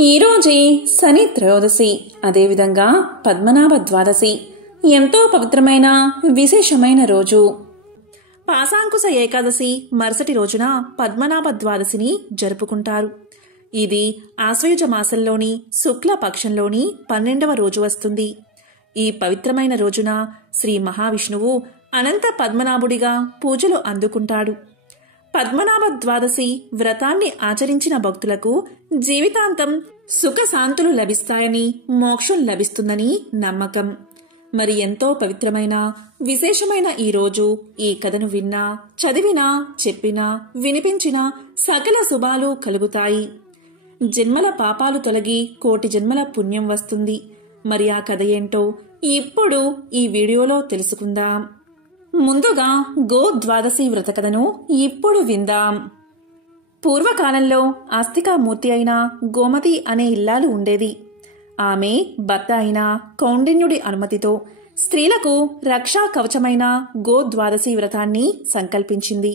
ఈరోజే శని త్రయోదశి, అదేవిధంగా పద్మనాభ ద్వాదశి. ఎంతో పవిత్రమైన విశేషమైన రోజు. పాశాంకుశ ఏకాదశి మరుసటి రోజున పద్మనాభ ద్వాదశిని జరుపుకుంటారు. ఇది ఆశ్వయుజ మాసంలోని శుక్ల పక్షంలోని 12వ రోజు వస్తుంది. ఈ పవిత్రమైన రోజున శ్రీ మహావిష్ణువు అనంత పద్మనాభుడిగా పూజలు అందుకుంటాడు. పద్మనాభ ద్వాదశి వ్రతాన్ని ఆచరించిన భక్తులకు జీవితాంతం సుఖశాంతులు లభిస్తాయని, మోక్షం లభిస్తుందని నమ్మకం. మరి ఎంతో పవిత్రమైన విశేషమైన ఈ రోజు ఈ కథను విన్నా, చదివినా, చెప్పినా, వినిపించినా సకల శుభాలు కలుగుతాయి. జన్మల పాపాలు తొలగి కోటి జన్మల పుణ్యం వస్తుంది. మరి ఆ కథ ఏంటో ఇప్పుడు ఈ వీడియోలో తెలుసుకుందాం. ముందుగా గో ద్వాదశి వ్రత కథను ఇప్పుడు విందాం. పూర్వకాలంలో ఆస్తికామూర్తి అయిన గోమతి అనే ఇల్లాలు ఉండేది. ఆమె భర్త అయిన కౌండిన్యుడి అనుమతితో స్త్రీలకు రక్షా కవచమైన గో ద్వాదశి వ్రతాన్ని సంకల్పించింది.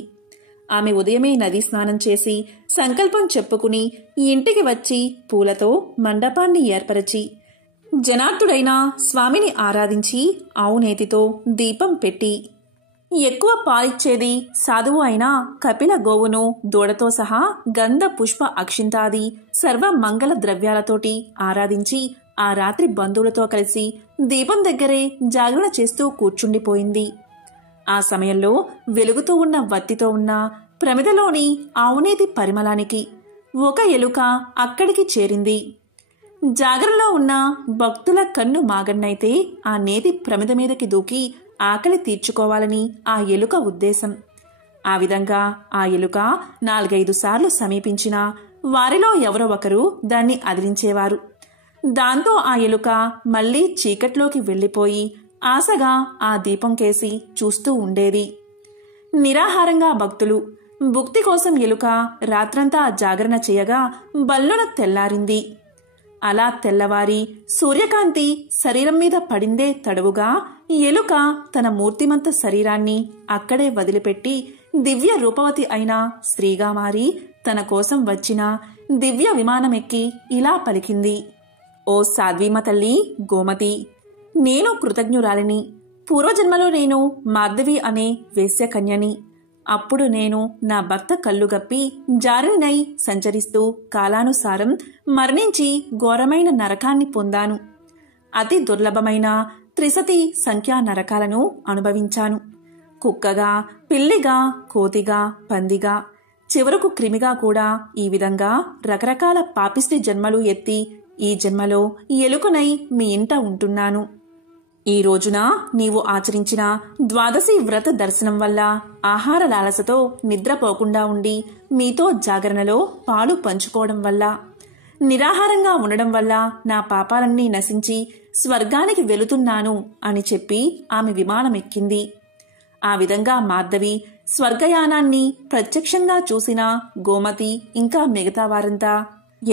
ఆమె ఉదయమే నదీ స్నానం చేసి సంకల్పం చెప్పుకుని ఇంటికి వచ్చి పూలతో మండపాన్ని ఏర్పరచి జనార్దుడైన స్వామిని ఆరాధించి ఆవునేతితో దీపం పెట్టి ఎక్కువ పాలిచ్చేది సాధువు అయిన కపిల గోవును దూడతో సహా గంధ పుష్ప అక్షింతాది సర్వ మంగళ ద్రవ్యాలతోటి ఆరాధించి ఆ రాత్రి బంధువులతో కలిసి దీపం దగ్గరే జాగరణ చేస్తూ కూర్చుండిపోయింది. ఆ సమయంలో వెలుగుతూ ఉన్న వత్తితో ఉన్న ప్రమిదలోని ఆవునేతి పరిమళానికి ఒక ఎలుక అక్కడికి చేరింది. జాగరణలో ఉన్న భక్తుల కన్ను మాగన్నైతే ఆ నేతి ప్రమిద మీదకి దూకి ఆకలి తీర్చుకోవాలని ఆ ఎలుక ఉద్దేశం. ఆ విధంగా ఆ ఎలుక 4-5 సార్లు సమీపించినా వారిలో ఎవరో ఒకరు దాన్ని అదిలించేవారు. దాంతో ఆ ఎలుక మళ్లీ చీకట్లోకి వెళ్లిపోయి ఆశగా ఆ దీపం కేసి చూస్తూ ఉండేది. నిరాహారంగా భక్తులు భుక్తి కోసం ఎలుక రాత్రంతా జాగరణ చేయగా బల్లున తెల్లారింది. అలా తెల్లవారి సూర్యకాంతి శరీరం మీద పడిందే తడవుగా ఎలుక తన మూర్తిమంత శరీరాన్ని అక్కడే వదిలిపెట్టి దివ్య రూపవతి అయిన స్త్రీగా మారి తన కోసం వచ్చిన దివ్య విమానమెక్కి ఇలా పలికింది. ఓ సాధ్వీమ తల్లి గోమతి, నేను కృతజ్ఞురాలిని. పూర్వజన్మలో నేను మాధవి అనే వేశ్యకన్యని. అప్పుడు నేను నా భర్త కళ్ళుగప్పి జారినై సంచరిస్తూ కాలానుసారం మరణించి ఘోరమైన నరకాన్ని పొందాను. అతి దుర్లభమైన త్రిశతి సంఖ్యా నరకాలను అనుభవించాను. కుక్కగా, పిల్లిగా, కోతిగా, పందిగా, చివరకు క్రిమిగా కూడా ఈ విధంగా రకరకాల పాపిష్టి జన్మలు ఎత్తి ఈ జన్మలో ఎలుకనై మీ ఇంట ఉంటున్నాను. ఈ రోజున నీవు ఆచరించిన ద్వాదశి వ్రత దర్శనం వల్ల ఆహార లాలసతో నిద్రపోకుండా ఉండి మీతో జాగరణలో పాలు పంచుకోవడం వల్ల, నిరాహారంగా ఉండడం వల్ల నా పాపాలన్నీ నశించి స్వర్గానికి వెళుతున్నాను అని చెప్పి ఆమె విమానమెక్కింది. ఆ విధంగా మాధవి స్వర్గయానాన్ని ప్రత్యక్షంగా చూసిన గోమతి ఇంకా మిగతా వారంతా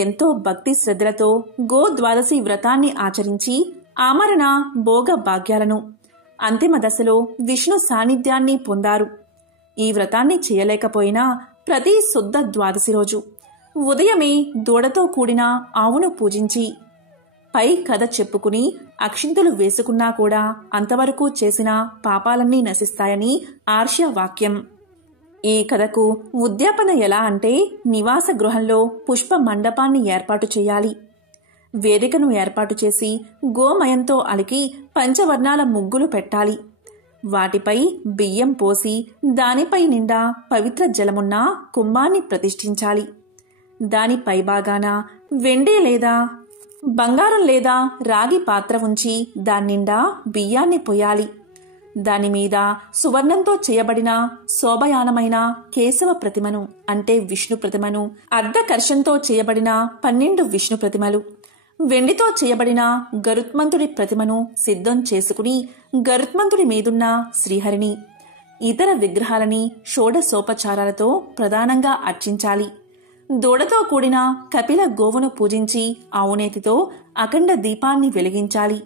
ఎంతో భక్తి శ్రద్ధలతో గో ద్వాదశి వ్రతాన్ని ఆచరించి ఆమరణ భోగ భాగ్యాలను, అంతిమ దశలో విష్ణు సాన్నిధ్యాన్ని పొందారు. ఈ వ్రతాన్ని చేయలేకపోయినా ప్రతి శుద్ధ ద్వాదశి రోజు ఉదయమే దూడతో కూడిన ఆవును పూజించి పై కథ చెప్పుకుని అక్షింతలు వేసుకున్నా కూడా అంతవరకు చేసిన పాపాలన్నీ నశిస్తాయని ఆర్ష వాక్యం. ఈ కథకు ఉద్యాపన ఎలా అంటే, నివాస గృహంలో పుష్ప మండపాన్ని ఏర్పాటు చేయాలి. వేదికను ఏర్పాటు చేసి గోమయంతో అలికి పంచవర్ణాల ముగ్గులు పెట్టాలి. వాటిపై బియ్యం పోసి దానిపై నిండా పవిత్ర జలమున్న కుంభాన్ని ప్రతిష్ఠించాలి. దాని పైభాగాన వెండి లేదా బంగారం లేదా రాగి పాత్ర ఉంచి దాన్నిండా బియ్యాన్ని పొయ్యాలి. దానిమీద సువర్ణంతో చేయబడిన శోభయానమైన కేశవ ప్రతిమను అంటే విష్ణు ప్రతిమను, అర్ధకర్షంతో చేయబడిన 12 విష్ణు ప్రతిమలు, వెండితో చేయబడిన గరుత్మంతుడి ప్రతిమను సిద్ధం చేసుకుని గరుత్మంతుడి మీదున్న శ్రీహరిని, ఇతర విగ్రహాలని షోడశోపచారాలతో ప్రధానంగా అర్చించాలి. దూడతో కూడిన కపిల గోవును పూజించి ఆవునేతితో అఖండ దీపాన్ని వెలిగించాలి.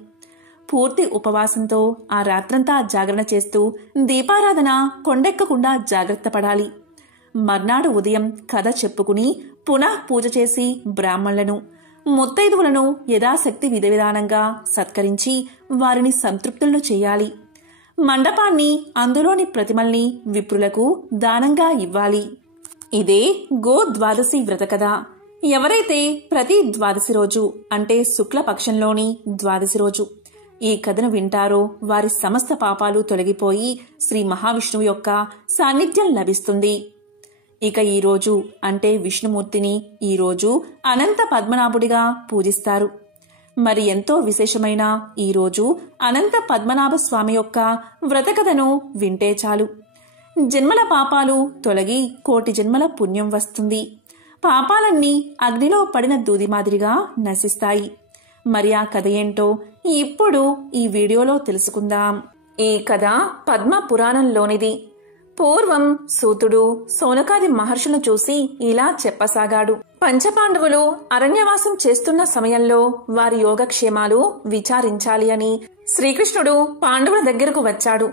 పూర్తి ఉపవాసంతో ఆ రాత్రంతా జాగరణ చేస్తూ దీపారాధన కొండెక్కకుండా జాగ్రత్త పడాలి. మర్నాడు ఉదయం కథ చెప్పుకుని పునః పూజ చేసి బ్రాహ్మణులను ముత్తైదువులను యథాశక్తి విధివిధానంగా సత్కరించి వారిని సంతృప్తులను చేయాలి. మండపాన్ని, అందులోని ప్రతిమల్ని విప్రులకు దానంగా ఇవ్వాలి. ఇదే గో ద్వాదశి వ్రత కథ. ఎవరైతే ప్రతి ద్వాదశి రోజు అంటే శుక్లపక్షంలోని ద్వాదశి రోజు ఈ కథను వింటారో వారి సమస్త పాపాలు తొలగిపోయి శ్రీ మహావిష్ణువు యొక్క సాన్నిధ్యం లభిస్తుంది. ఇక ఈ రోజు అంటే విష్ణుమూర్తిని ఈరోజు అనంత పద్మనాభుడిగా పూజిస్తారు. మరి ఎంతో విశేషమైన ఈరోజు అనంత పద్మనాభ స్వామి యొక్క వ్రతకథను వింటే చాలు జన్మల పాపాలు తొలగి కోటి జన్మల పుణ్యం వస్తుంది. పాపాలన్నీ అగ్నిలో పడిన దూది మాదిరిగా నశిస్తాయి. మరి ఆ కథ ఏంటో ఇప్పుడు ఈ వీడియోలో తెలుసుకుందాం. ఈ కథ పద్మ పురాణంలోనిది. పూర్వం సూతుడు సౌనకాది మహర్షులను చూసి ఇలా చెప్పసాగాడు. పంచపాండవులు అరణ్యవాసం చేస్తున్న సమయంలో వారి యోగక్షేమాలు విచారించాలి అని శ్రీకృష్ణుడు పాండవుల దగ్గరకు వచ్చాడు.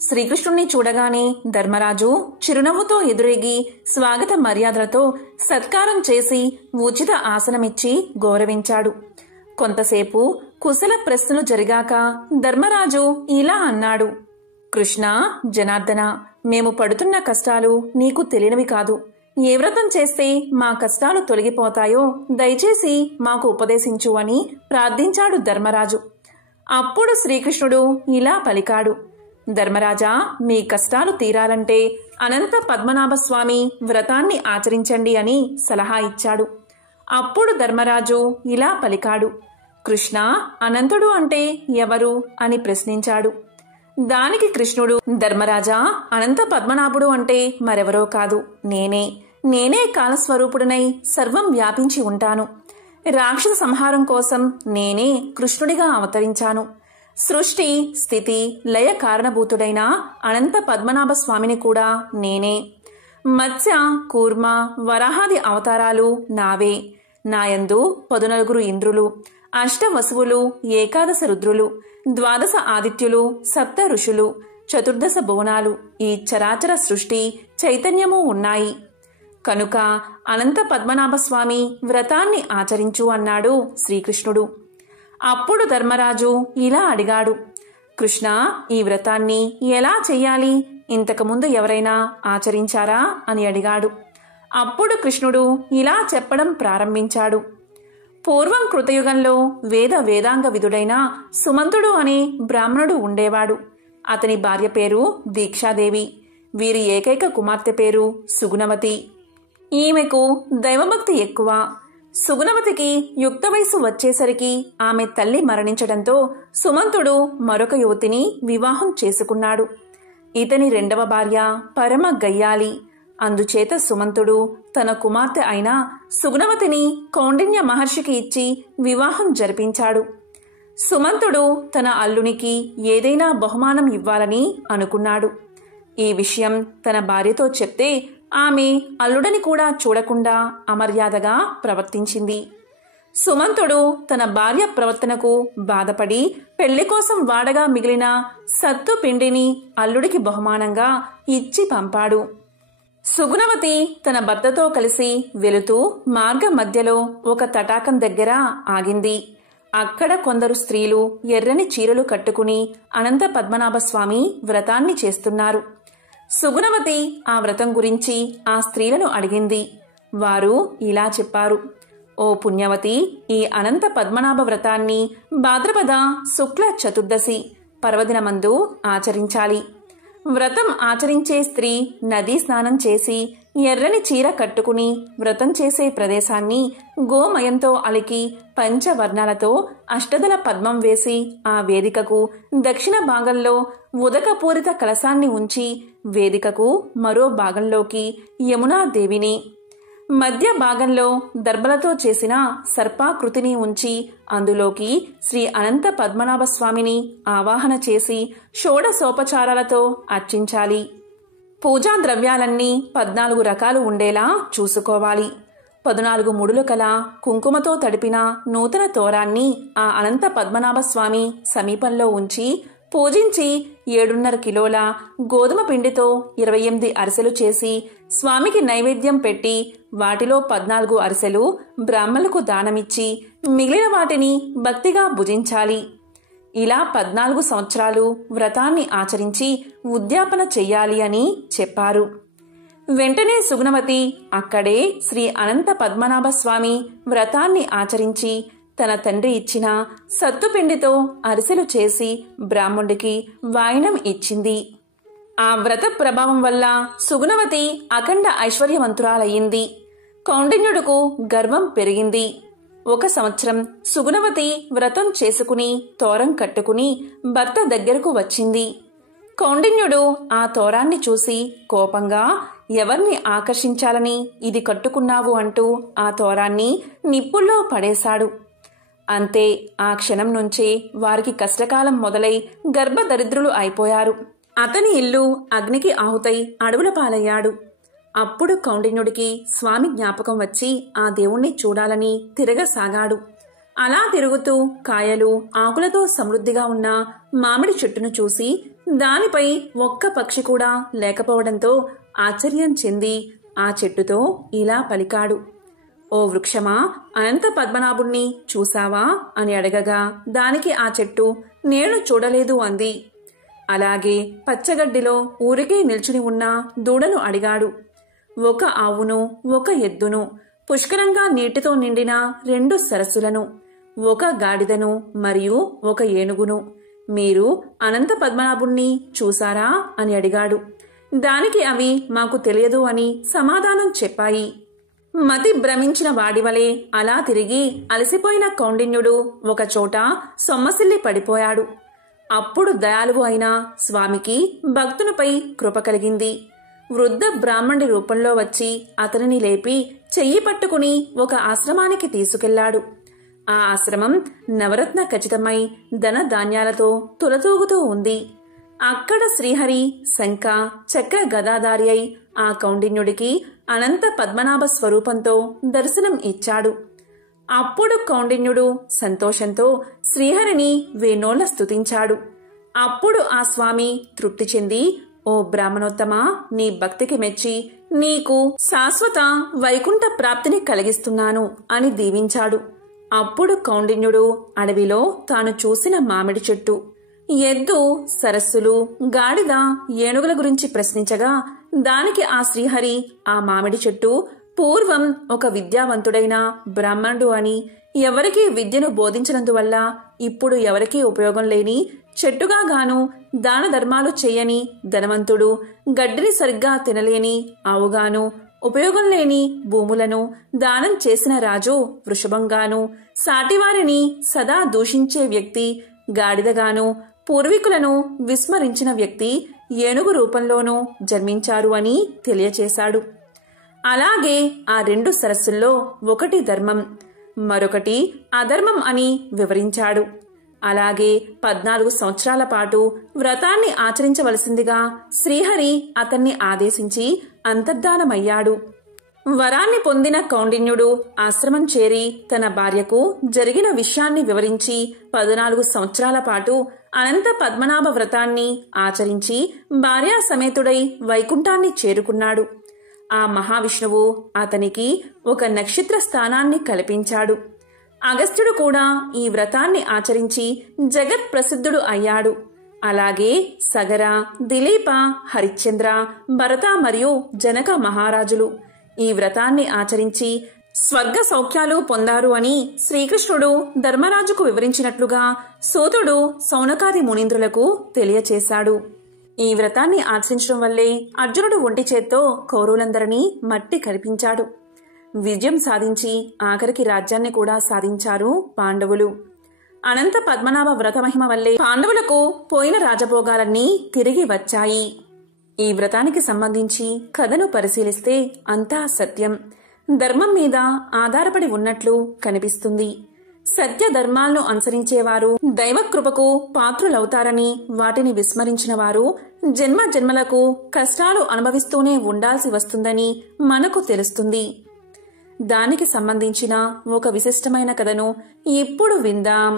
శ్రీకృష్ణుణ్ణి చూడగానే ధర్మరాజు చిరునవ్వుతో ఎదురేగి స్వాగత మర్యాదలతో సత్కారం చేసి ఉచిత ఆసనమిచ్చి గౌరవించాడు. కొంతసేపు కుశల ప్రశ్నలు జరిగాక ధర్మరాజు ఇలా అన్నాడు. కృష్ణ, జనార్దన, మేము పడుతున్న కష్టాలు నీకు తెలియనివి కాదు. ఏ వ్రతం చేస్తే మా కష్టాలు తొలగిపోతాయో దయచేసి మాకు ఉపదేశించు అని ప్రార్థించాడు ధర్మరాజు. అప్పుడు శ్రీకృష్ణుడు ఇలా పలికాడు. ధర్మరాజా, మీ కష్టాలు తీరాలంటే అనంత పద్మనాభ స్వామి వ్రతాన్ని ఆచరించండి అని సలహా ఇచ్చాడు. అప్పుడు ధర్మరాజు ఇలా పలికాడు. కృష్ణ, అనంతుడు అంటే ఎవరు అని ప్రశ్నించాడు. దానికి కృష్ణుడు, ధర్మరాజా, అనంత పద్మనాభుడు అంటే మరెవరో కాదు, నేనే కాలస్వరూపుడనై సర్వం వ్యాపించి ఉంటాను. రాక్షస సంహారం కోసం నేనే కృష్ణుడిగా అవతరించాను. సృష్టి, స్థితి, లయ కారణభూతుడైన అనంత పద్మనాభ స్వామిని కూడా నేనే. మత్స్య, కూర్మ, వరాహాది అవతారాలు నావే. నాయందు 14 ఇంద్రులు, 8 వసువులు, 11 రుద్రులు, 12 ఆదిత్యులు, 7 ఋషులు, 14 భువనాలు, ఈ చరాచర సృష్టి చైతన్యము ఉన్నాయి. కనుక అనంత పద్మనాభ స్వామి వ్రతాన్ని ఆచరించు అన్నాడు శ్రీకృష్ణుడు. అప్పుడు ధర్మరాజు ఇలా అడిగాడు. కృష్ణ, ఈ వ్రతాన్ని ఎలా చెయ్యాలి? ఇంతకుముందు ఎవరైనా ఆచరించారా అని అడిగాడు. అప్పుడు కృష్ణుడు ఇలా చెప్పడం ప్రారంభించాడు. పూర్వం కృతయుగంలో వేదాంగ విధుడైన సుమంతుడు అనే బ్రాహ్మణుడు ఉండేవాడు. అతని భార్య పేరు దీక్షాదేవి. వీరి ఏకైక కుమార్తె పేరు సుగుణవతి. ఈమెకు దైవభక్తి ఎక్కువ. సుగుణవతికి యుక్త వయసు వచ్చేసరికి ఆమె తల్లి మరణించడంతో సుమంతుడు మరొక యువతిని వివాహం చేసుకున్నాడు. ఇతని 2వ భార్య పరమ గయ్యాలి. అందుచేత సుమంతుడు తన కుమార్తె అయిన సుగుణవతిని కౌండిన్య మహర్షికి ఇచ్చి వివాహం జరిపించాడు. సుమంతుడు తన అల్లునికి ఏదైనా బహుమానం ఇవ్వాలని అనుకున్నాడు. ఈ విషయం తన భార్యతో చెప్తే ఆమె అల్లుడని కూడా చూడకుండా అమర్యాదగా ప్రవర్తించింది. సుమంతుడు తన భార్య ప్రవర్తనకు బాధపడి పెళ్లి కోసం వాడగా మిగిలిన సత్తు పిండిని అల్లుడికి బహుమానంగా ఇచ్చి పంపాడు. సుగుణవతి తన భర్తతో కలిసి వెళుతూ మార్గ మధ్యలో ఒక తటాకం దగ్గర ఆగింది. అక్కడ కొందరు స్త్రీలు ఎర్రని చీరలు కట్టుకుని అనంత పద్మనాభ స్వామి వ్రతాన్ని చేస్తున్నారు. సుగుణవతి ఆ వ్రతం గురించి ఆ స్త్రీలను అడిగింది. వారు ఇలా చెప్పారు. ఓ పుణ్యవతి, ఈ అనంత పద్మనాభ వ్రతాన్ని భాద్రపద శుక్ల చతుర్దశి పర్వదినమందు ఆచరించాలి. వ్రతం ఆచరించే స్త్రీ నదీ స్నానం చేసి ఎర్రని చీర కట్టుకుని వ్రతం చేసే ప్రదేశాన్ని గోమయంతో అలికి పంచవర్ణాలతో అష్టదళ పద్మం వేసి ఆ వేదికకు దక్షిణ భాగంలో ఉదకపూరిత కలశాన్ని ఉంచి వేదికకు మరో భాగంలోకి యమునాదేవిని, మధ్య భాగంలో దర్భలతో చేసిన సర్పాకృతిని ఉంచి అందులోకి శ్రీ అనంత పద్మనాభ స్వామిని ఆవాహన చేసి షోడశోపచారాలతో అర్చించాలి. పూజా ద్రవ్యాలన్నీ 14 రకాలు ఉండేలా చూసుకోవాలి. 14 ముడులు కల కుంకుమతో తడిపిన నూతన తోరాన్ని ఆ అనంత పద్మనాభ స్వామి సమీపంలో ఉంచి పూజించి 7.5 కిలోల గోధుమ పిండితో 28 అరిసెలు చేసి స్వామికి నైవేద్యం పెట్టి వాటిలో 14 అరిసెలు బ్రాహ్మణులకు దానమిచ్చి మిగిలిన వాటిని భక్తిగా భుజించాలి. ఇలా 14 సంవత్సరాలు వ్రతాన్ని ఆచరించి ఉద్యాపన చెయ్యాలి అని చెప్పారు. వెంటనే సుగుణవతి అక్కడే శ్రీ అనంత పద్మనాభ స్వామి వ్రతాన్ని ఆచరించి తన తండ్రి ఇచ్చిన సత్తుపిండితో అరిసెలు చేసి బ్రాహ్మణుడికి వాయినం ఇచ్చింది. ఆ వ్రత ప్రభావం వల్ల సుగుణవతి అఖండ ఐశ్వర్యవంతురాలయ్యింది. కౌండిన్యుడుకు గర్వం పెరిగింది. 1 సంవత్సరం సుగుణవతి వ్రతం చేసుకుని తోరం కట్టుకుని భర్త దగ్గరకు వచ్చింది. కౌండిన్యుడు ఆ తోరాన్ని చూసి కోపంగా ఎవర్ని ఆకర్షించాలని ఇది కట్టుకున్నావు అంటూ ఆ తోరాన్ని నిప్పుల్లో పడేశాడు. అంతే, ఆ క్షణం నుంచే వారికి కష్టకాలం మొదలై గర్భదరిద్రులు అయిపోయారు. అతని ఇల్లు అగ్నికి ఆహుతై అడవుల పాలయ్యాడు. అప్పుడు కౌండిన్యుడికి స్వామి జ్ఞాపకం వచ్చి ఆ దేవుణ్ణి చూడాలని తిరగసాగాడు. అలా తిరుగుతూ కాయలు ఆకులతో సమృద్ధిగా ఉన్న మామిడి చెట్టును చూసి దానిపై ఒక్క పక్షి కూడా లేకపోవడంతో ఆశ్చర్యం చెంది ఆ చెట్టుతో ఇలా పలికాడు, ఓ వృక్షమా, అనంత పద్మనాభుణ్ణి చూసావా అని అడగగా దానికి ఆ చెట్టు నేను చూడలేదు అంది. అలాగే పచ్చగడ్డిలో ఊరికే నిల్చుని ఉన్న దూడను అడిగాడు. 1 ఆవును 1 ఎద్దును, పుష్కలంగా నీటితో నిండిన 2 సరస్సులను, 1 గాడిదను మరియు 1 ఏనుగును మీరు అనంత పద్మనాభుణ్ణి చూసారా అని అడిగాడు. దానికి అవి మాకు తెలియదు అని సమాధానం చెప్పాయి. మతి భ్రమించిన వాడివలే అలా తిరిగి అలసిపోయిన కౌండిన్యుడు ఒకచోట సొమ్మసిల్లి పడిపోయాడు. అప్పుడు దయాళువు అయిన స్వామికి భక్తునిపై కృప కలిగింది. వృద్ధ బ్రాహ్మణుడి రూపంలో వచ్చి అతనిని లేపి చెయ్యి పట్టుకుని ఒక ఆశ్రమానికి తీసుకెళ్లాడు. ఆ ఆశ్రమం నవరత్న ఖచ్చితమై ధన ధాన్యాలతో తులతూగుతూ ఉంది. అక్కడ శ్రీహరి శంఖ చక్ర గదాధారి అయి ఆ కౌండిన్యుడికి అనంత పద్మనాభ స్వరూపంతో దర్శనం ఇచ్చాడు. అప్పుడు కౌండిన్యుడు సంతోషంతో శ్రీహరిని వేణోళ్ల స్తుతించాడు. అప్పుడు ఆ స్వామి తృప్తి చెంది, ఓ బ్రాహ్మణోత్తమా, నీ భక్తికి మెచ్చి నీకు శాశ్వత వైకుంఠ ప్రాప్తిని కలిగిస్తున్నాను అని దీవించాడు. అప్పుడు కౌండిన్యుడు అడవిలో తాను చూసిన మామిడి చెట్టు, ఎద్దు, సరస్సులు, గాడిద, ఏనుగుల గురించి ప్రశ్నించగా దానికి ఆ శ్రీహరి ఆ మామిడి చెట్టు పూర్వం ఒక విద్యావంతుడైన బ్రాహ్మణుడు అని, ఎవరికీ విద్యను బోధించినందువల్ల ఇప్పుడు ఎవరికీ ఉపయోగం లేని చెట్టుగా గాను, దాన ధర్మాలు చేయని ధనవంతుడు, గడ్డిని సరిగ్గా తినలేని ఆవుగాను, ఉపయోగం లేని భూములను దానం చేసిన రాజు వృషభంగాను, సాటివారిని సదా దూషించే వ్యక్తి గాడిదగాను, పూర్వీకులను విస్మరించిన వ్యక్తి ఏనుగు రూపంలోనూ జన్మించారు అని తెలియచేశాడు. అలాగే ఆ 2 సరస్సుల్లో ఒకటి ధర్మం, మరొకటి అధర్మం అని వివరించాడు. అలాగే 14 సంవత్సరాల పాటు వ్రతాన్ని ఆచరించవలసిందిగా శ్రీహరి అతన్ని ఆదేశించి అంతర్ధానమయ్యాడు. వరాన్ని పొందిన కౌండిన్యుడు ఆశ్రమం చేరి తన భార్యకు జరిగిన విషయాన్ని వివరించి 14 సంవత్సరాల పాటు అనంత పద్మనాభ వ్రతాన్ని ఆచరించి భార్యా సమేతుడై వైకుంఠాన్ని చేరుకున్నాడు. ఆ మహావిష్ణువు అతనికి ఒక నక్షత్ర స్థానాన్ని కల్పించాడు. అగస్త్యుడు కూడా ఈ వ్రతాన్ని ఆచరించి జగత్ ప్రసిద్ధుడు అయ్యాడు. అలాగే సగర, దిలీప, హరిశ్చంద్ర, భరత మరియు జనక మహారాజులు ఈ వ్రతాన్ని ఆచరించి స్వర్గ సౌఖ్యాలు పొందారు అని శ్రీకృష్ణుడు ధర్మరాజుకు వివరించినట్లుగా సూతుడు సౌనకాది మునీంద్రులకు తెలియచేశాడు. ఈ వ్రతాన్ని ఆచరించడం వల్లే అర్జునుడు ఒంటి చేత్తో కౌరవులందరినీ మట్టి కరిపించాడు. విజయం సాధించి ఆఖరికి రాజ్యాన్ని కూడా సాధించారు పాండవులు. అనంత పద్మనాభ వ్రత మహిమ వల్లే పాండవులకు పోయిన రాజభోగాలన్నీ తిరిగి వచ్చాయి. ఈ వ్రతానికి సంబంధించి కథను పరిశీలిస్తే అంతా సత్యం, ధర్మం మీద ఆధారపడి ఉన్నట్లు కనిపిస్తుంది. సత్య ధర్మాలను అనుసరించేవారు దైవకృపకు పాత్రులవుతారని, వాటిని విస్మరించిన వారు జన్మ జన్మలకు కష్టాలు అనుభవిస్తూనే ఉండాల్సి వస్తుందని మనకు తెలుస్తుంది. దానికి సంబంధించిన ఒక విశిష్టమైన కథను ఇప్పుడు విందాం.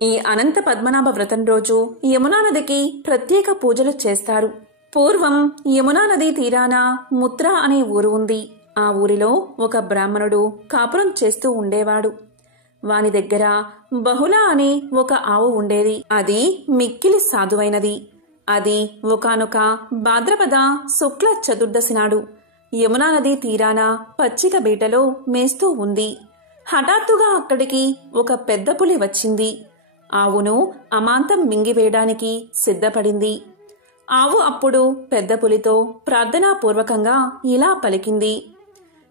ఈ అనంత పద్మనాభ వ్రతం రోజు యమునా నదికి ప్రత్యేక పూజలు చేస్తారు. పూర్వం యమునా నది తీరాన ముత్ర అనే ఊరు ఉంది. ఆ ఊరిలో ఒక బ్రాహ్మణుడు కాపురం చేస్తూ ఉండేవాడు. వాని దగ్గర బహుళ అనే ఒక ఆవు ఉండేది. అది మిక్కిలి సాధువైనది. అది ఒకానొక భాద్రపద శుక్ల చతుర్దశి నాడు యమునా నది తీరాన పచ్చిక బీటలో మేస్తూ ఉంది. హఠాత్తుగా అక్కడికి ఒక పెద్ద పులి వచ్చింది. ఆవును అమాంతం మింగివేయడానికి సిద్ధపడింది. ఆవు అప్పుడు పెద్ద పులితో ప్రార్థనాపూర్వకంగా ఇలా పలికింది: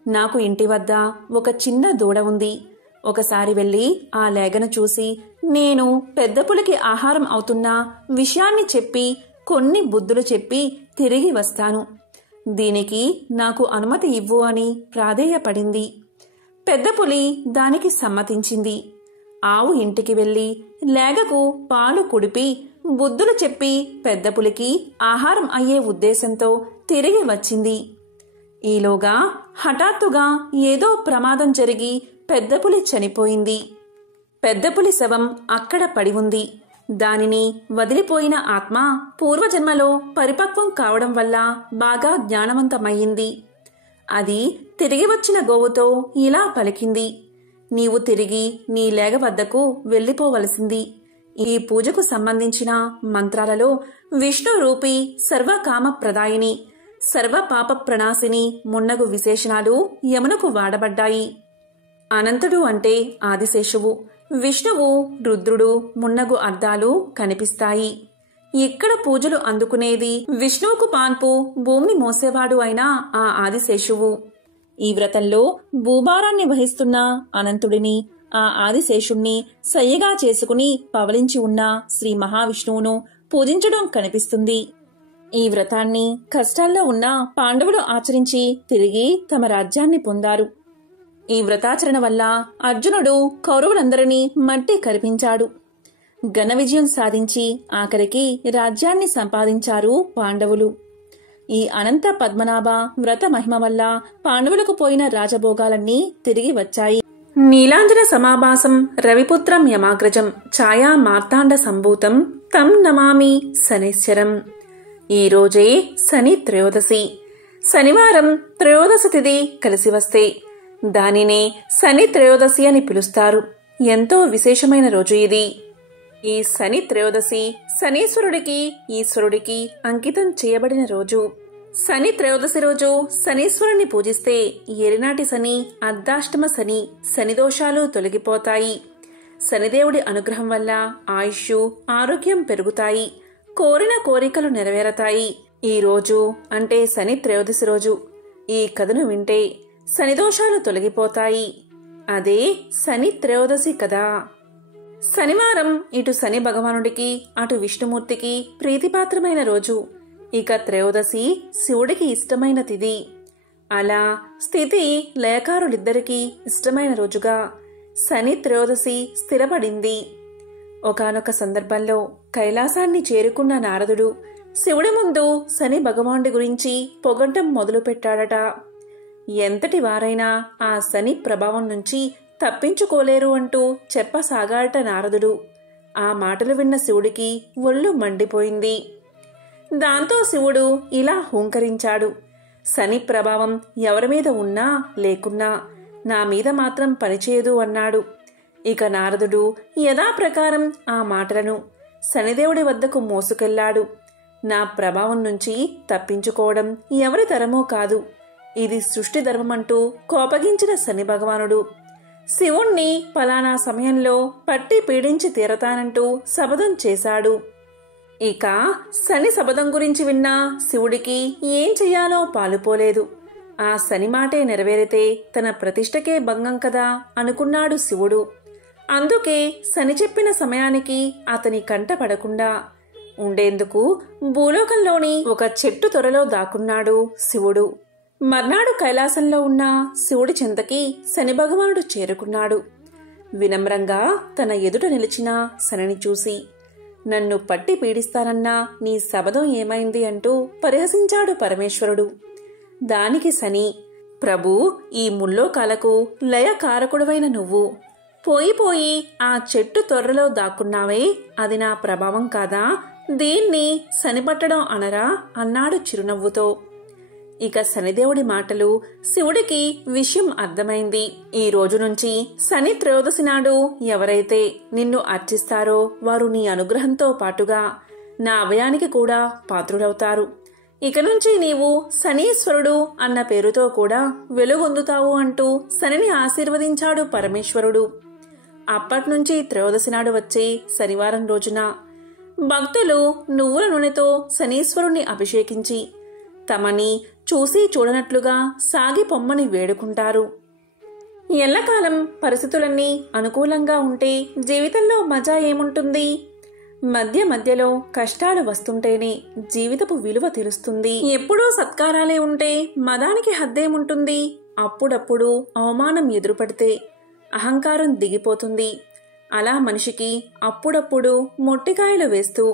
నాకు ఇంటి వద్ద ఒక చిన్న దూడ ఉంది. ఒకసారి వెళ్ళి ఆ లేగను చూసి నేను పెద్ద పులికి ఆహారం అవుతున్న విషయాన్ని చెప్పి కొన్ని బుద్ధులు చెప్పి తిరిగి వస్తాను. దీనికి నాకు అనుమతి ఇవ్వు అని ప్రాధేయపడింది. పెద్ద పులి దానికి సమ్మతించింది. ఆవు ఇంటికి వెళ్ళి లేగకు పాలు కుడిపి బుద్ధులు చెప్పి పెద్ద పులికి ఆహారం అయ్యే ఉద్దేశంతో తిరిగి వచ్చింది. ఈలోగా హఠాత్తుగా ఏదో ప్రమాదం జరిగి పెద్ద పులి చనిపోయింది. పెద్ద పులి శవం అక్కడ పడి ఉంది. దానిని వదిలిపోయిన ఆత్మ పూర్వజన్మలో పరిపక్వం కావడం వల్ల బాగా జ్ఞానవంతమయ్యింది. అది తిరిగి వచ్చిన గోవుతో ఇలా పలికింది: నీవు తిరిగి నీ లేగ వద్దకు వెళ్ళిపోవలసింది. ఈ పూజకు సంబంధించిన మంత్రాలలో విష్ణు రూపి సర్వకామ ప్రదాయిని, సర్వ పాప ప్రణాశిని మున్నగు విశేషణాలు యమునకు వాడబడ్డాయి. అనంతుడు అంటే ఆదిశేషువు, విష్ణువు, రుద్రుడు మున్నగు అర్థాలు కనిపిస్తాయి. ఇక్కడ పూజలు అందుకునేది విష్ణువుకు పాన్పు భూమిని మోసేవాడు అయిన ఆ ఆదిశేషువు. ఈ వ్రతంలో భూభారాన్ని వహిస్తున్న అనంతుడిని, ఆ ఆదిశేషుణ్ణి సయ్యగా చేసుకుని పవలించి ఉన్న శ్రీ మహావిష్ణువును పూజించడం కనిపిస్తుంది. ఈ వ్రతాన్ని కష్టాల్లో ఉన్న పాండవులు ఆచరించి తిరిగి తమ రాజ్యాన్ని పొందారు. ఈ వ్రతాచరణ వల్ల అర్జునుడు కౌరవులందరినీ మట్టి కరిపించాడు. ఘన విజయం సాధించి ఆఖరికి రాజ్యాన్ని సంపాదించారు పాండవులు. ఈ అనంత పద్మనాభ వ్రత మహిమ వల్ల పాండవులకు పోయిన రాజభోగాలన్నీ తిరిగి వచ్చాయి. నీలాంజన సమాభాసం రవిపుత్రం యమాగ్రజం ఛాయా మార్తాండ సంభూతం తం నమామి శనైశ్చరం. ఈ రోజే శని త్రయోదశి. శనివారం త్రయోదశి తిథి కలిసి వస్తే దానినే శని త్రయోదశి అని పిలుస్తారు. ఎంతో విశేషమైన రోజు ఇది. ఈ శని త్రయోదశి శనీశ్వరుడికి, ఈశ్వరుడికి అంకితం చేయబడిన రోజు. శని త్రయోదశి రోజు శనీశ్వరుణ్ణి పూజిస్తే ఏలినాటి శని, అర్ధాష్టమ శని, శని దోషాలు తొలగిపోతాయి. శనిదేవుడి అనుగ్రహం వల్ల ఆయుష్, ఆరోగ్యం పెరుగుతాయి. కోరిన కోరికలు నెరవేరతాయి. ఈ రోజు అంటే శని త్రయోదశి రోజు ఈ కథను వింటే శని దోషాలు తొలగిపోతాయి. అదే శని త్రయోదశి కదా. శనివారం ఇటు శని భగవానుడికి, అటు విష్ణుమూర్తికి ప్రీతిపాత్రమైన రోజు. ఇక త్రయోదశి శివుడికి ఇష్టమైన తిథి. అలా స్థితి లయకారులిద్దరికీ ఇష్టమైన రోజుగా శని త్రయోదశి స్థిరపడింది. ఒకానొక సందర్భంలో కైలాసాన్ని చేరుకున్న నారదుడు శివుడి ముందు శని భగవానుడి గురించి పొగడ్డం మొదలుపెట్టాడట. ఎంతటి వారైనా ఆ శని ప్రభావం నుంచి తప్పించుకోలేరు అంటూ చెప్పసాగాడట నారదుడు. ఆ మాటలు విన్న శివుడికి ఒళ్ళు మండిపోయింది. దాంతో శివుడు ఇలా హూంకరించాడు: శని ప్రభావం ఎవరి మీద ఉన్నా లేకున్నా నా మీద మాత్రం పనిచేయదు అన్నాడు. ఇక నారదుడు యథాప్రకారం ఆ మాటలను శనిదేవుడి వద్దకు మోసుకెళ్లాడు. నా ప్రభావం నుంచి తప్పించుకోవడం ఎవరి తరమో కాదు, ఇది సృష్టి ధర్మమంటూ కోపగించిన శని భగవానుడు శివుణ్ణి ఫలానా సమయంలో పట్టి పీడించి తీరతానంటూ శపథం చేశాడు. ఇక శని శపథం గురించి విన్న శివుడికి ఏం చెయ్యాలో పాలుపోలేదు. ఆ శని మాటే నెరవేరితే తన ప్రతిష్టకే భంగం కదా అనుకున్నాడు శివుడు. అందుకే శని చెప్పిన సమయానికి అతని కంట పడకుండా ఉండేందుకు భూలోకంలోని ఒక చెట్టు తొరలో దాక్కున్నాడు శివుడు. మర్నాడు కైలాసంలో ఉన్న శివుడి చెంతకి శని భగవానుడు చేరుకున్నాడు. వినమ్రంగా తన ఎదుట నిలిచిన శనిని చూసి, నన్ను పట్టి పీడిస్తానన్నా నీ శబదం ఏమైంది అంటూ పరిహసించాడు పరమేశ్వరుడు. దానికి శని, ప్రభూ, ఈ ముల్లోకాలకు లయకారకుడవైన నువ్వు పోయి ఆ చెట్టు తొర్రలో దాక్కున్నావే, అది నా ప్రభావం కాదా? దీన్ని శనిపట్టడం అనరా అన్నాడు చిరునవ్వుతో. ఇక శనిదేవుడి మాటలు శివుడికి విషయం అర్థమైంది. ఈ రోజు నుంచి శని త్రయోదశి నాడు ఎవరైతే నిన్ను అర్చిస్తారో వారు నీ అనుగ్రహంతో పాటుగా నా అభయానికి కూడా పాత్రుడవుతారు. ఇక నుంచి నీవు శనీశ్వరుడు అన్న పేరుతో కూడా వెలుగొందుతావు అంటూ శనిని ఆశీర్వదించాడు పరమేశ్వరుడు. అప్పట్నుంచి త్రయోదశి నాడు వచ్చే శనివారం రోజున భక్తులు నువ్వుల నూనెతో శనీశ్వరుణ్ణి అభిషేకించి తమని చూసి చూడనట్లుగా సాగి పొమ్మని వేడుకుంటారు. ఎల్లకాలం పరిస్థితులన్నీ అనుకూలంగా ఉంటే జీవితంలో మజా ఏముంటుంది? మధ్య మధ్యలో కష్టాలు వస్తుంటేనే జీవితపు విలువ తెలుస్తుంది. ఎప్పుడూ సత్కారాలే ఉంటే మదానికి హద్దేముంటుంది? అప్పుడప్పుడు అవమానం ఎదురుపడితే అహంకారం దిగిపోతుంది. అలా మనిషికి అప్పుడప్పుడు మొట్టికాయలు వేస్తూ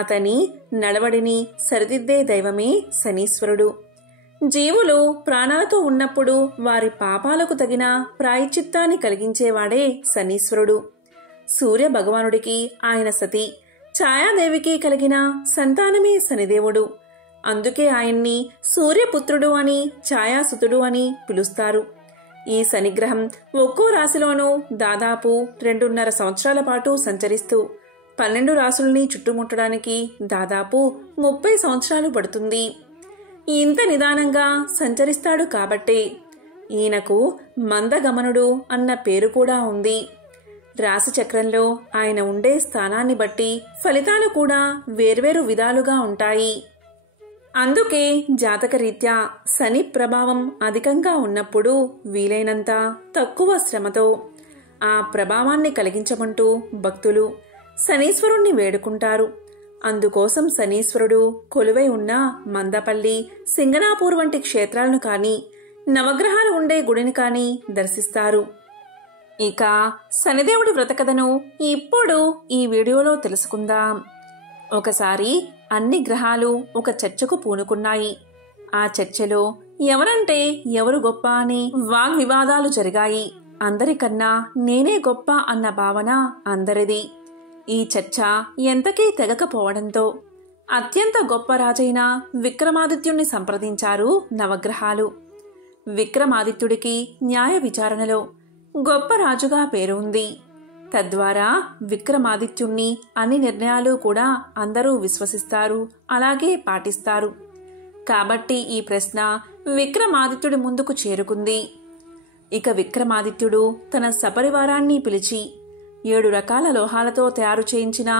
అతని నడవడిని సరిదిద్దే దైవమే శనీశ్వరుడు. జీవులు ప్రాణాలతో ఉన్నప్పుడు వారి పాపాలకు తగిన ప్రాయశ్చిత్తాన్ని కలిగించేవాడే శనీశ్వరుడు. సూర్య భగవానుడికి ఆయన సతి ఛాయాదేవికి కలిగిన సంతానమే శనిదేవుడు. అందుకే ఆయన్ని సూర్యపుత్రుడు అని ఛాయాసుతుడు అని పిలుస్తారు. ఈ శనిగ్రహం ఒక్కో రాశిలోనూ దాదాపు 2.5 సంవత్సరాల పాటు సంచరిస్తూ 12 రాశుల్ని చుట్టుముట్టడానికి దాదాపు 30 సంవత్సరాలు పడుతుంది. ఇంత నిదానంగా సంచరిస్తాడు కాబట్టే ఈయనకు మందగమనుడు అన్న పేరు కూడా ఉంది. రాశి చక్రంలో ఆయన ఉండే స్థానాన్ని బట్టి ఫలితాలు కూడా వేర్వేరు విధాలుగా ఉంటాయి. అందుకే జాతకరీత్యా శని ప్రభావం అధికంగా ఉన్నప్పుడు వీలైనంత తక్కువ శ్రమతో ఆ ప్రభావాన్ని కలిగించమంటూ భక్తులు శనీశ్వరుణ్ణి వేడుకుంటారు. అందుకోసం శనీశ్వరుడు కొలువై ఉన్న మందపల్లి, సింగనాపూర్ వంటి క్షేత్రాలను కానీ నవగ్రహాలు ఉండే గుడిని కానీ దర్శిస్తారు. ఇక శనిదేవుడి వ్రతకథను ఇప్పుడు ఈ వీడియోలో తెలుసుకుందాం. ఒకసారి అన్ని గ్రహాలు ఒక చర్చకు పూనుకున్నాయి. ఆ చర్చలో ఎవరంటే ఎవరు గొప్ప అని వాగ్వివాదాలు జరిగాయి. అందరికన్నా నేనే గొప్ప అన్న భావన అందరిది. ఈ చర్చ ఎంతకీ తెగకపోవడంతో అత్యంత గొప్ప రాజైన విక్రమాదిత్యుణ్ణి సంప్రదించారు నవగ్రహాలు. విక్రమాదిత్యుడికి న్యాయ విచారణలో గొప్ప రాజుగా పేరు ఉంది. తద్వారా విక్రమాదిత్యుణ్ణి అన్ని నిర్ణయాలు కూడా అందరూ విశ్వసిస్తారు, అలాగే పాటిస్తారు. కాబట్టి ఈ ప్రశ్న విక్రమాదిత్యుడి ముందుకు చేరుకుంది. ఇక విక్రమాదిత్యుడు తన సపరివారాన్ని పిలిచి 7 రకాల లోహాలతో తయారు చేయించిన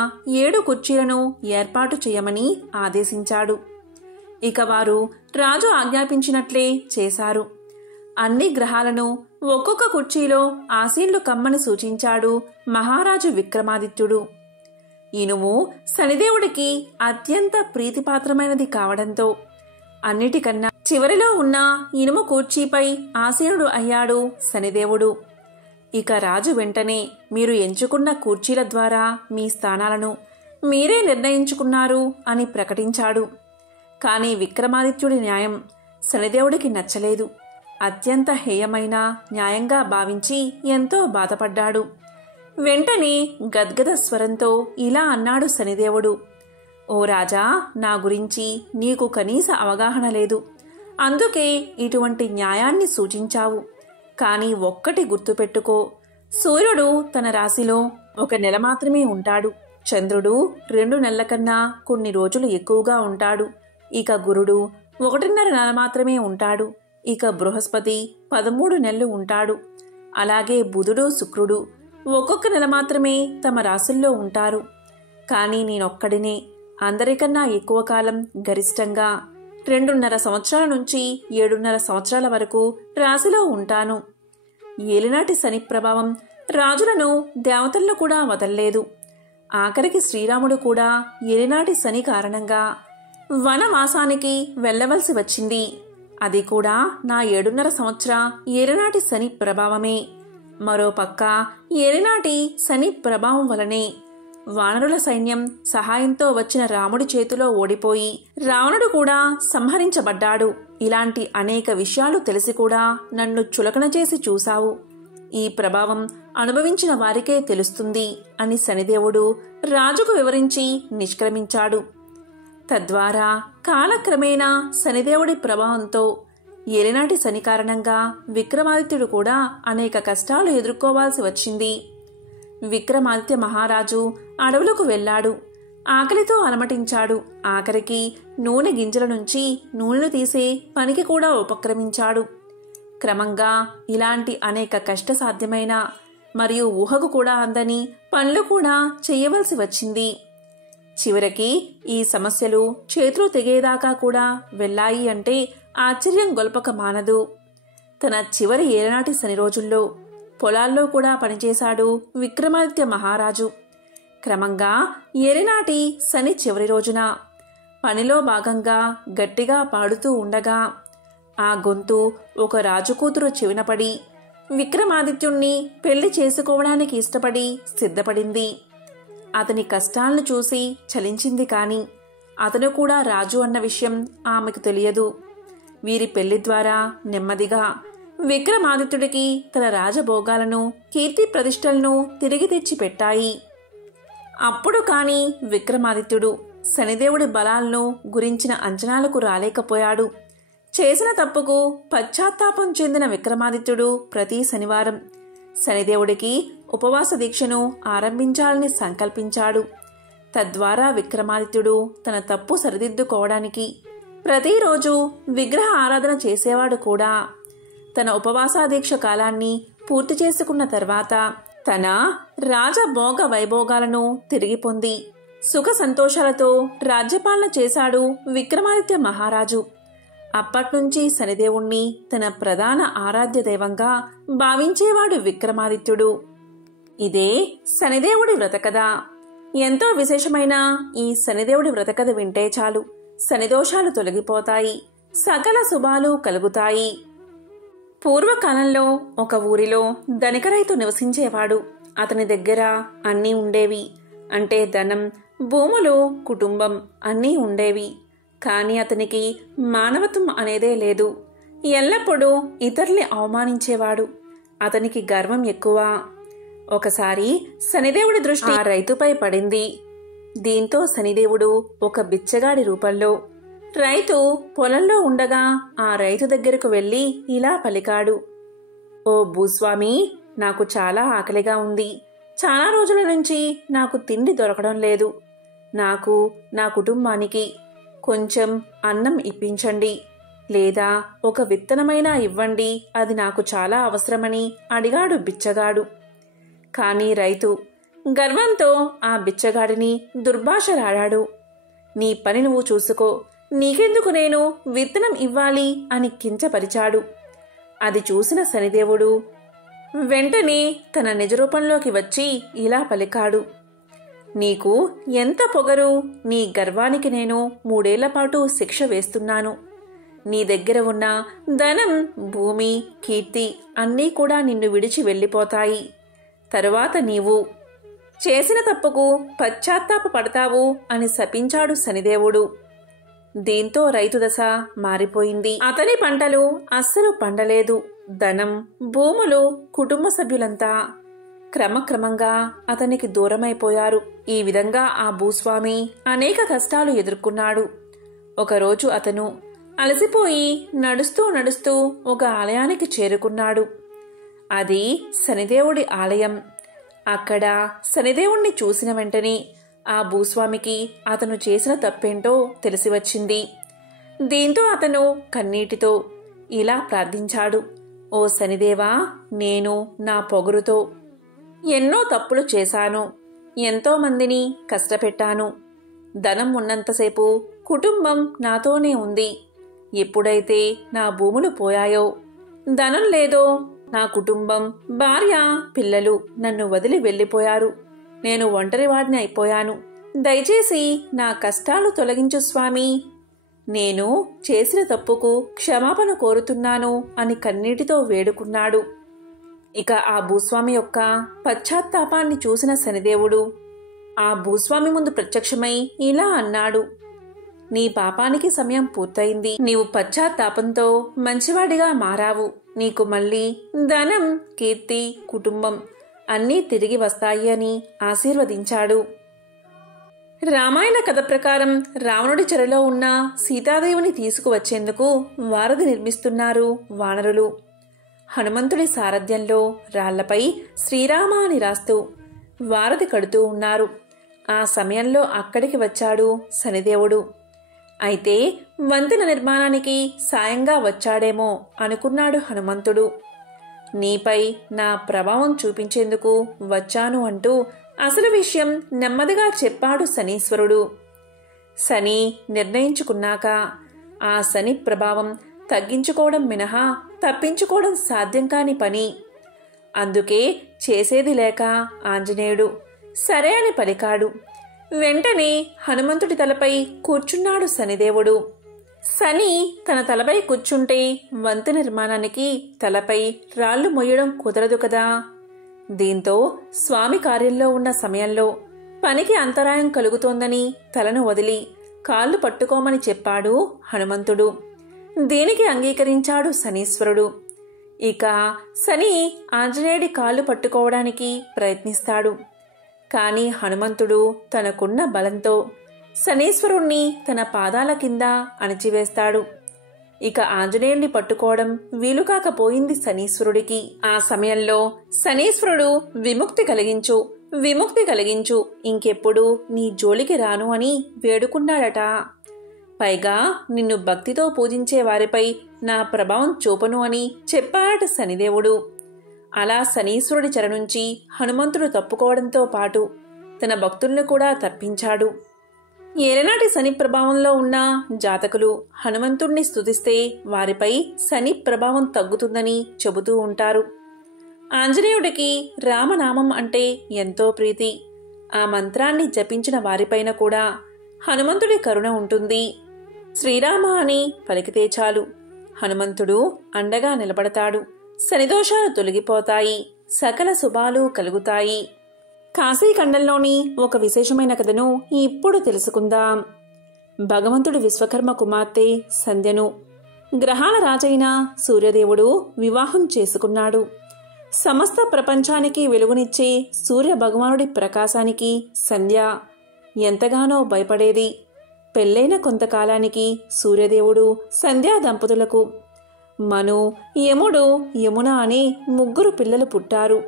7 కుర్చీలను ఏర్పాటు చేయమని ఆదేశించాడు. ఇక వారు రాజు ఆజ్ఞాపించినట్లే చేశారు. అన్ని గ్రహాలను ఒక్కొక్క కుర్చీలో ఆసీన్లు కమ్మని సూచించాడు మహారాజు విక్రమాదిత్యుడు. ఇనుము శనిదేవుడికి అత్యంత ప్రీతిపాత్రమైనది కావడంతో అన్నిటికన్నా చివరిలో ఉన్న ఇనుము కుర్చీపై ఆసీనుడు అయ్యాడు శనిదేవుడు. ఇక రాజు వెంటనే మీరు ఎంచుకున్న కుర్చీల ద్వారా మీ స్థానాలను మీరే నిర్ణయించుకున్నారు అని ప్రకటించాడు. కానీ విక్రమాదిత్యుడి న్యాయం శనిదేవుడికి నచ్చలేదు. అత్యంత హేయమైన న్యాయంగా భావించి ఎంతో బాధపడ్డాడు. వెంటనే గద్గద స్వరంతో ఇలా అన్నాడు శనిదేవుడు, ఓ రాజా, నా గురించి నీకు కనీస అవగాహన లేదు. అందుకే ఇటువంటి న్యాయాన్ని సూచించావు. కానీ ఒక్కటి గుర్తుపెట్టుకో, సూర్యుడు తన రాశిలో 1 నెల మాత్రమే ఉంటాడు. చంద్రుడు 2 నెలల కన్నా కొన్ని రోజులు ఎక్కువగా ఉంటాడు. ఇక గురుడు 1.5 నెల మాత్రమే ఉంటాడు. ఇక బృహస్పతి 13 నెలలు ఉంటాడు. అలాగే బుధుడు, శుక్రుడు ఒక్కొక్క నెల మాత్రమే తమ రాశుల్లో ఉంటారు. కానీ నేనొక్కడినే అందరికన్నా ఎక్కువ కాలం, గరిష్టంగా 2.5 సంవత్సరాల నుంచి 7.5 సంవత్సరాల వరకు రాశిలో ఉంటాను. ఏలినాటి శని ప్రభావం రాజులను, దేవతలను కూడా వదల్లేదు. ఆఖరికి శ్రీరాముడు కూడా ఏలినాటి శని కారణంగా వనవాసానికి వెళ్లవలసి వచ్చింది. అది కూడా నా 7.5 సంవత్సర ఏలినాటి శని ప్రభావమే. మరోపక్క ఏలినాటి శని ప్రభావం వలనే వానరుల సైన్యం సహాయంతో వచ్చిన రాముడి చేతిలో ఓడిపోయి రావణుడు కూడా సంహరించబడ్డాడు. ఇలాంటి అనేక విషయాలు తెలిసి కూడా నన్ను చులకన చేసి చూశావు. ఈ ప్రభావం అనుభవించిన వారికే తెలుస్తుంది అని శనిదేవుడు రాజుకు వివరించి నిష్క్రమించాడు. తద్వారా కాలక్రమేణా శనిదేవుడి ప్రభావంతో ఏలినాటి శని కారణంగా విక్రమాదిత్యుడు కూడా అనేక కష్టాలు ఎదుర్కోవాల్సి వచ్చింది. విక్రమాదిత్య మహారాజు అడవులకు వెళ్ళాడు. ఆకలితో అలమటించాడు. ఆఖరికి నూనె గింజల నుంచి నూనెను తీసే పనికి కూడా ఉపక్రమించాడు. క్రమంగా ఇలాంటి అనేక కష్టసాధ్యమైన మరియు ఊహకు కూడా అందని పనులు కూడా చేయవలసి వచ్చింది. చివరికి ఈ సమస్యలు చేతులు తెగేదాకా కూడా వెళ్ళాయి అంటే ఆశ్చర్యం గొల్పక మానదు. తన చివరి ఏలనాటి శని రోజుల్లో పొలాల్లో కూడా పనిచేశాడు విక్రమాదిత్య మహారాజు. క్రమంగా ఏలినాటి శని చివరి రోజున పనిలో భాగంగా గట్టిగా పాడుతూ ఉండగా ఆ గొంతు ఒక రాజుకూతురు చెవినపడి విక్రమాదిత్యుణ్ణి పెళ్లి చేసుకోవడానికి ఇష్టపడి సిద్ధపడింది. అతని కష్టాలను చూసి చలించింది. కాని అతను కూడా రాజు అన్న విషయం ఆమెకు తెలియదు. వీరి పెళ్లి ద్వారా నెమ్మదిగా విక్రమాదిత్యుడికి తన రాజభోగాలను కీర్తి ప్రతిష్టలను తిరిగి తెచ్చి పెట్టాయి. అప్పుడు కాని విక్రమాదిత్యుడు శనిదేవుడి బలాలను గురించిన అంచనాలకు రాలేకపోయాడు. చేసిన తప్పుకు పశ్చాత్తాపం చెందిన విక్రమాదిత్యుడు ప్రతి శనివారం శనిదేవుడికి ఉపవాస దీక్షను ఆరంభించాలని సంకల్పించాడు. తద్వారా విక్రమాదిత్యుడు తన తప్పు సరిదిద్దుకోవడానికి ప్రతిరోజు విగ్రహ ఆరాధన చేసేవాడు కూడా. తన ఉపవాసాదీక్ష కాలాన్ని పూర్తి చేసుకున్న తర్వాత తన రాజభోగ వైభోగాలను తిరిగి పొంది సుఖ సంతోషాలతో రాజ్యపాలన చేశాడు విక్రమాదిత్య మహారాజు. అప్పట్నుంచి శనిదేవుణ్ణి తన ప్రధాన ఆరాధ్య దైవంగా భావించేవాడు విక్రమాదిత్యుడు. ఇదే శనిదేవుడి వ్రతకథ. ఎంతో విశేషమైన ఈ శనిదేవుడి వ్రతకథ వింటే చాలు శనిదోషాలు తొలగిపోతాయి, సకల శుభాలు కలుగుతాయి. పూర్వకాలంలో ఒక ఊరిలో ధనిక రైతు నివసించేవాడు. అతని దగ్గర అన్నీ ఉండేవి. అంటే ధనం, భూములు, కుటుంబం అన్నీ ఉండేవి. కాని అతనికి మానవత్వం అనేదే లేదు. ఎల్లప్పుడూ ఇతరుల్ని అవమానించేవాడు. అతనికి గర్వం ఎక్కువ. ఒకసారి శనిదేవుడి దృష్టి ఆ రైతుపై పడింది. దీంతో శనిదేవుడు ఒక బిచ్చగాడి రూపంలో రైతు పొలంలో ఉండగా ఆ రైతు దగ్గరకు వెళ్లి ఇలా పలికాడు. ఓ భూస్వామి, నాకు చాలా ఆకలిగా ఉంది. చాలా రోజుల నుంచి నాకు తిండి దొరకడం లేదు. నాకు, నా కుటుంబానికి కొంచెం అన్నం ఇప్పించండి, లేదా ఒక విత్తనమైనా ఇవ్వండి, అది నాకు చాలా అవసరమని అడిగాడు బిచ్చగాడు. కాని రైతు గర్వంతో ఆ బిచ్చగాడిని దుర్భాషలాడాడు. నీ పని నువ్వు చూసుకో, నీకెందుకు నేను విత్తనం ఇవ్వాలి అని కించపరిచాడు. అది చూసిన శనిదేవుడు వెంటనే తన నిజరూపంలోకి వచ్చి ఇలా పలికాడు. నీకు ఎంత పొగరు! నీ గర్వానికి నేను 3 ఏళ్ల పాటు శిక్ష వేస్తున్నాను. నీ దగ్గర ఉన్న ధనం, భూమి, కీర్తి అన్నీ కూడా నిన్ను విడిచి వెళ్ళిపోతాయి. తరువాత నీవు చేసిన తప్పుకు పశ్చాత్తాప పడతావు అని శపించాడు శనిదేవుడు. దీంతో రైతు దశ మారిపోయింది. అతని పంటలు అస్సలు పండలేదు. ధనం, భూములు, కుటుంబ సభ్యులంతా క్రమక్రమంగా అతనికి దూరమైపోయారు. ఈ విధంగా ఆ భూస్వామి అనేక కష్టాలు ఎదుర్కొన్నాడు. ఒకరోజు అతను అలసిపోయి నడుస్తూ నడుస్తూ ఒక ఆలయానికి చేరుకున్నాడు. అది శనిదేవుడి ఆలయం. అక్కడ శనిదేవుణ్ణి చూసిన వెంటనే ఆ భూస్వామికి అతను చేసిన తప్పేంటో తెలిసి వచ్చింది. దీంతో అతను కన్నీటితో ఇలా ప్రార్థించాడు. ఓ శనిదేవా, నేను నా పొగరుతో ఎన్నో తప్పులు చేశాను. ఎంతో మందిని కష్టపెట్టాను. ధనం ఉన్నంతసేపు కుటుంబం నాతోనే ఉంది. ఎప్పుడైతే నా భూములు పోయాయో, ధనం లేదో, నా కుటుంబం, భార్య, పిల్లలు నన్ను వదిలి వెళ్ళిపోయారు. నేను ఒంటరివాడిని అయిపోయాను. దయచేసి నా కష్టాలు తొలగించు స్వామి. నేను చేసిన తప్పుకు క్షమాపణ కోరుతున్నాను అని కన్నీటితో వేడుకున్నాడు. ఇక ఆ భూస్వామి యొక్క పశ్చాత్తాపాన్ని చూసిన శనిదేవుడు ఆ భూస్వామి ముందు ప్రత్యక్షమై ఇలా అన్నాడు. నీ పాపానికి సమయం పూర్తయింది. నీవు పశ్చాత్తాపంతో మంచివాడిగా మారావు. నీకు మళ్ళీ ధనం, కీర్తి, కుటుంబం అన్నీ తిరిగి వస్తాయి అని ఆశీర్వదించాడు. రామాయణ కథ ప్రకారం రావణుడి చెరలో ఉన్న సీతాదేవిని తీసుకువచ్చేందుకు వారధి నిర్మిస్తున్నారు వానరులు. హనుమంతుడి సారథ్యంలో రాళ్లపై శ్రీరామ అని రాస్తూ వారధి కడుతూ ఉన్నారు. ఆ సమయంలో అక్కడికి వచ్చాడు శనిదేవుడు. అయితే వంతెన నిర్మాణానికి సాయంగా వచ్చాడేమో అనుకున్నాడు హనుమంతుడు. నీపై నా ప్రభావం చూపించేందుకు వచ్చాను అంటూ అసలు విషయం నెమ్మదిగా చెప్పాడు శనీశ్వరుడు. శని నిర్ణయించుకున్నాక ఆ శని ప్రభావం తగ్గించుకోవడం మినహా తప్పించుకోవడం సాధ్యం కాని పని. అందుకే చేసేది లేక ఆంజనేయుడు సరే అని పలికాడు. వెంటనే హనుమంతుడి తలపై కూర్చున్నాడు శనిదేవుడు. శని తన తలపై కూర్చుంటే వంతెన నిర్మాణానికి తలపై రాళ్లు మొయ్యడం కుదరదు కదా. దీంతో స్వామి కార్యంలో ఉన్న సమయంలో పనికి అంతరాయం కలుగుతోందని తలను వదిలి కాళ్ళు పట్టుకోమని చెప్పాడు హనుమంతుడు. దీనికి అంగీకరించాడు శనీశ్వరుడు. ఇక శని ఆంజనేయుడి కాళ్ళు పట్టుకోవడానికి ప్రయత్నిస్తాడు. కాని హనుమంతుడు తనకున్న బలంతో శనీశ్వరుణ్ణి తన పాదాల కింద అణిచివేస్తాడు. ఇక ఆంజనేయుణ్ణి పట్టుకోవడం వీలుకాకపోయింది శనీశ్వరుడికి. ఆ సమయంలో శనీశ్వరుడు విముక్తి కలిగించు, ఇంకెప్పుడు నీ జోలికి రాను అని వేడుకున్నాడట. పైగా నిన్ను భక్తితో పూజించే వారిపై నా ప్రభావం చూపను అని చెప్పాడట శనిదేవుడు. అలా శనీశ్వరుడి చెర నుంచి హనుమంతుడు తప్పుకోవడంతో పాటు తన భక్తుల్ని కూడా తప్పించాడు. ఏలనాటి శని ప్రభావంలో ఉన్న జాతకులు హనుమంతుణ్ణి స్తుతిస్తే వారిపై శని ప్రభావం తగ్గుతుందని చెబుతూ ఉంటారు. ఆంజనేయుడికి రామనామం అంటే ఎంతో ప్రీతి. ఆ మంత్రాన్ని జపించిన వారిపైన కూడా హనుమంతుడి కరుణ ఉంటుంది. శ్రీరామ అని పలికితే చాలు హనుమంతుడు అండగా నిలబడతాడు. శనిదోషాలు తొలగిపోతాయి, సకల శుభాలు కలుగుతాయి. కాశీఖండంలోని ఒక విశేషమైన కథను ఇప్పుడు తెలుసుకుందాం. భగవంతుడు విశ్వకర్మ కుమార్తె సంధ్యను గ్రహాల రాజైన సూర్యదేవుడు వివాహం చేసుకున్నాడు. సమస్త ప్రపంచానికి వెలుగునిచ్చే సూర్య భగవానుడి ప్రకాశానికి సంధ్య ఎంతగానో భయపడేది. పెళ్లైన కొంతకాలానికి సూర్యదేవుడు సంధ్యా దంపతులకు మను, యముడు, యమున అనే 3 పిల్లలు పుట్టారు.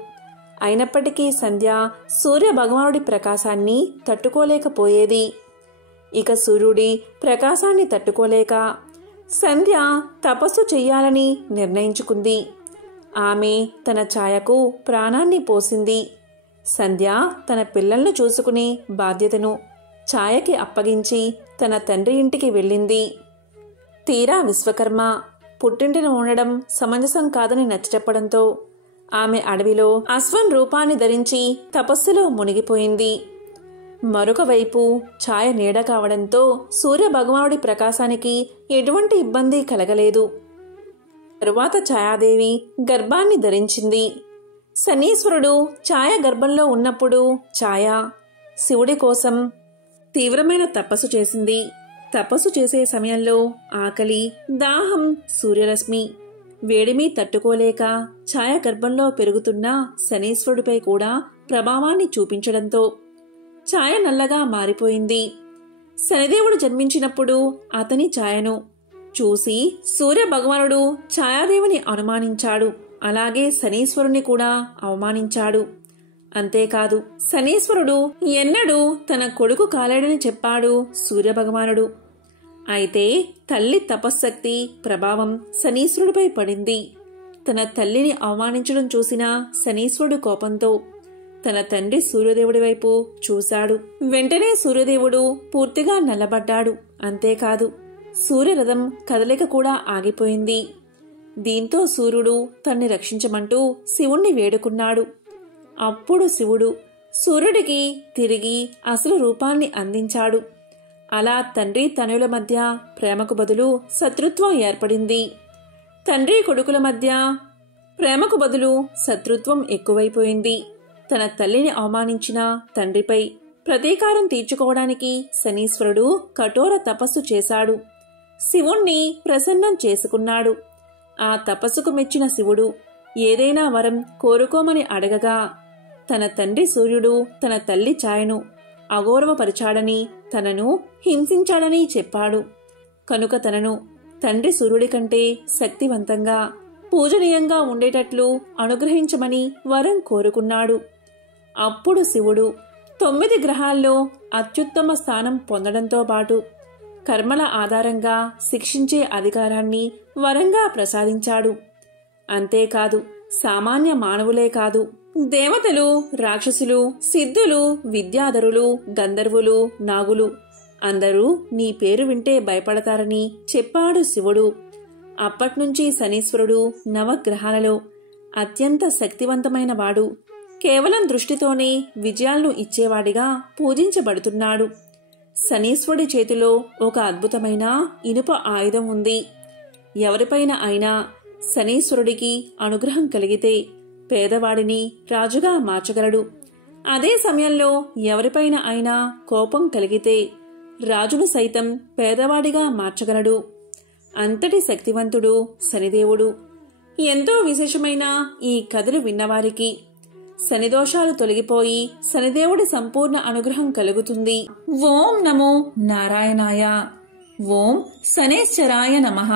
అయినప్పటికీ సంధ్య సూర్య భగవానుడి ప్రకాశాన్ని తట్టుకోలేకపోయేది. ఇక సూర్యుడి ప్రకాశాన్ని తట్టుకోలేక సంధ్య తపస్సు చెయ్యాలని నిర్ణయించుకుంది. ఆమె తన ఛాయకు ప్రాణాన్ని పోసింది. సంధ్య తన పిల్లలను చూసుకునే బాధ్యతను ఛాయకి అప్పగించి తన తండ్రి ఇంటికి వెళ్ళింది. తీరా విశ్వకర్మ పుట్టింటిని ఉండడం సమంజసం కాదని నచ్చచెప్పడంతో ఆమె అడవిలో అశ్వన్ రూపాన్ని ధరించి తపస్సులో మునిగిపోయింది. మరొక వైపు ఛాయ నీడ కావడంతో సూర్య భగవానుడి ప్రకాశానికి ఎటువంటి ఇబ్బంది కలగలేదు. తరువాత ఛాయాదేవి గర్భాన్ని ధరించింది. శనీశ్వరుడు ఛాయ గర్భంలో ఉన్నప్పుడు ఛాయ శివుడి కోసం తీవ్రమైన తపస్సు చేసింది. తపస్సు చేసే సమయంలో ఆకలి, దాహం, సూర్యరశ్మి, వేడిమి తట్టుకోలేక ఛాయ గర్భంలో పెరుగుతున్న శనీశ్వరుడిపై కూడా ప్రభావాన్ని చూపించడంతో ఛాయ నల్లగా మారిపోయింది. శనిదేవుడు జన్మించినప్పుడు అతని ఛాయను చూసి సూర్య భగవానుడు ఛాయాదేవిని అనుమానించాడు. అలాగే శనీశ్వరుని కూడా అవమానించాడు. అంతేకాదు శనీశ్వరుడు ఎన్నడూ తన కొడుకు కాలేడని చెప్పాడు సూర్యభగవానుడు. అయితే తల్లి తపశ్శక్తి ప్రభావం శనీశ్వరుడిపై పడింది. తన తల్లిని అవమానించడం చూసిన శనీశ్వరుడు కోపంతో తన తండ్రి సూర్యదేవుడి వైపు చూశాడు. వెంటనే సూర్యదేవుడు పూర్తిగా నల్లబడ్డాడు. అంతేకాదు సూర్యరథం కదలిక కూడా ఆగిపోయింది. దీంతో సూర్యుడు తన్ని రక్షించమంటూ శివుణ్ణి వేడుకున్నాడు. అప్పుడు శివుడు సూర్యుడికి తిరిగి అసలు రూపాన్ని అందించాడు. అలా తండ్రి తనయుల మధ్య ప్రేమకు బదులు శత్రుత్వం ఏర్పడింది. తండ్రి కొడుకుల మధ్య ప్రేమకు బదులు శత్రుత్వం ఎక్కువైపోయింది. తన తల్లిని అవమానించిన తండ్రిపై ప్రతీకారం తీర్చుకోవడానికి శనీశ్వరుడు కఠోర తపస్సు చేశాడు. శివుణ్ణి ప్రసన్నం చేసుకున్నాడు. ఆ తపస్సుకు మెచ్చిన శివుడు ఏదైనా వరం కోరుకోమని అడగగా తన తండ్రి సూర్యుడు తన తల్లి ఛాయను అగౌరవపరిచాడని తనను హింసించాడని చెప్పాడు. కనుక తనను తండ్రి సూర్యుడి కంటే శక్తివంతంగా పూజనీయంగా ఉండేటట్లు అనుగ్రహించమని వరం కోరుకున్నాడు. అప్పుడు శివుడు 9 గ్రహాల్లో అత్యుత్తమ స్థానం పొందడంతో పాటు కర్మల ఆధారంగా శిక్షించే అధికారాన్ని వరంగా ప్రసాదించాడు. అంతేకాదు, సామాన్య మానవులే కాదు, దేవతలు, రాక్షసులు, సిద్ధులు, విద్యాధరులు, గంధర్వులు, నాగులు అందరూ నీ పేరు వింటే భయపడతారని చెప్పాడు శివుడు. అప్పట్నుంచి శనీశ్వరుడు నవగ్రహాలలో అత్యంత శక్తివంతమైన వాడు, కేవలం దృష్టితోనే విజయాలను ఇచ్చేవాడిగా పూజించబడుతున్నాడు. శనీశ్వరుడి చేతిలో ఒక అద్భుతమైన ఇనుప ఆయుధం ఉంది. ఎవరిపైన అయినా శనీశ్వరుడికి అనుగ్రహం కలిగితే పేదవాడిని రాజుగా మార్చగలడు. అదే సమయంలో ఎవరిపైన అయినా కోపం కలిగితే రాజును సైతం పేదవాడిగా మార్చగలడు. అంతటి శక్తివంతుడు శనిదేవుడు. ఎంతో విశేషమైన ఈ కథలు విన్నవారికి శనిదోషాలు తొలగిపోయి శనిదేవుడి సంపూర్ణ అనుగ్రహం కలుగుతుంది. ఓం నమో నారాయణాయ. ఓం శనేశ్వరాయ నమః.